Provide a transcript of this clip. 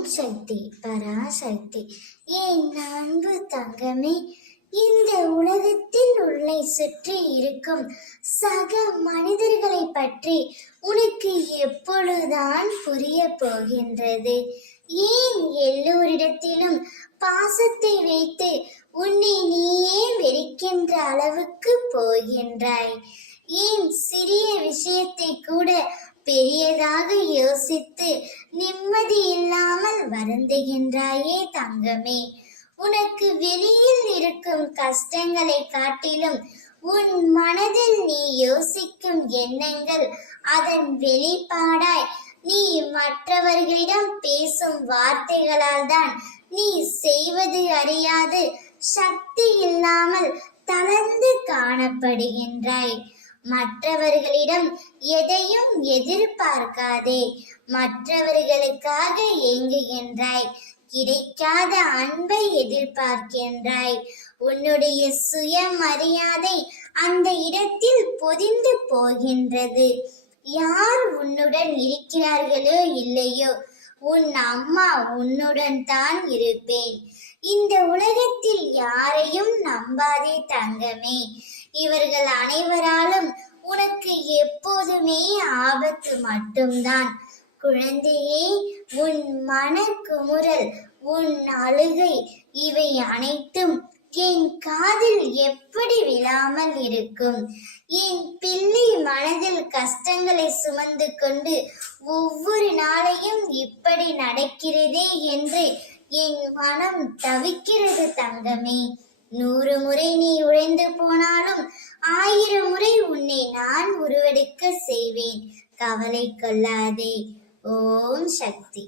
ஓம் சக்தி பராசக்தி. என் அன்பு தங்கமே, இந்த உலகத்தில் உன்னை சுற்றி இருக்கும் சக மனிதர்களை பற்றி உனக்கு எப்பொழுதுதான் புரிய போகின்றது? ஏன் எல்லோரிடத்திலும் பாசத்தை வைத்து உன்னை நீயே வெறுக்கின்ற அளவுக்கு போகின்றாய்? ஏன் சிறிய விஷயத்தை கூட பெரியதாக யோசித்து நிம்மதி இல்லாமல் வருந்துகின்றாயே தங்கமே? உனக்கு வெளியில் இருக்கும் கஷ்டங்களை காட்டிலும் உன் மனதில் நீ யோசிக்கும் எண்ணங்கள் அதன் வெளிப்பாடாய் நீ மற்றவர்களிடம் பேசும் வார்த்தைகளால் தான் நீ செய்வது அறியாது சக்தி இல்லாமல் தளர்ந்து காணப்படுகின்றாய். மற்றவர்களிடம் எதையும் எதிர்பார்க்காதே. மற்றவர்களுக்காக ஏங்குகின்றாய். கிடைக்காத அன்பை எதிர்பார்க்கின்றாய். உன்னுடைய சுயமரியாதை அந்த இடத்தில் பொதிந்து போகின்றது. யார் உன்னுடன் இருக்கிறார்களோ இல்லையோ, உன் அம்மா உன்னுடன் தான் இருப்பேன். இந்த உலகத்தில் யாரையும் நம்பாதே தங்கமே. இவர்கள் அனைவராலும் உனக்கு எப்போதுமே ஆபத்து மட்டும்தான். குழந்தையே, உன் மனக்குமுறல், உன் அழுகை, இவை அனைத்தும் என் காதில் எப்படி விழாமல் இருக்கும்? என் பிள்ளை மனதில் கஷ்டங்களை சுமந்து கொண்டு ஒவ்வொரு நாளையும் இப்படி நடக்கிறதே என்று என் மனம் தவிக்கிறது தங்கமே. 100 முறை நீ உழைந்து போனாலும் 1000 முறை உன்னை நான் உருவெடுக்க செய்வேன். கவலை கொள்ளாதே. ஓம் சக்தி.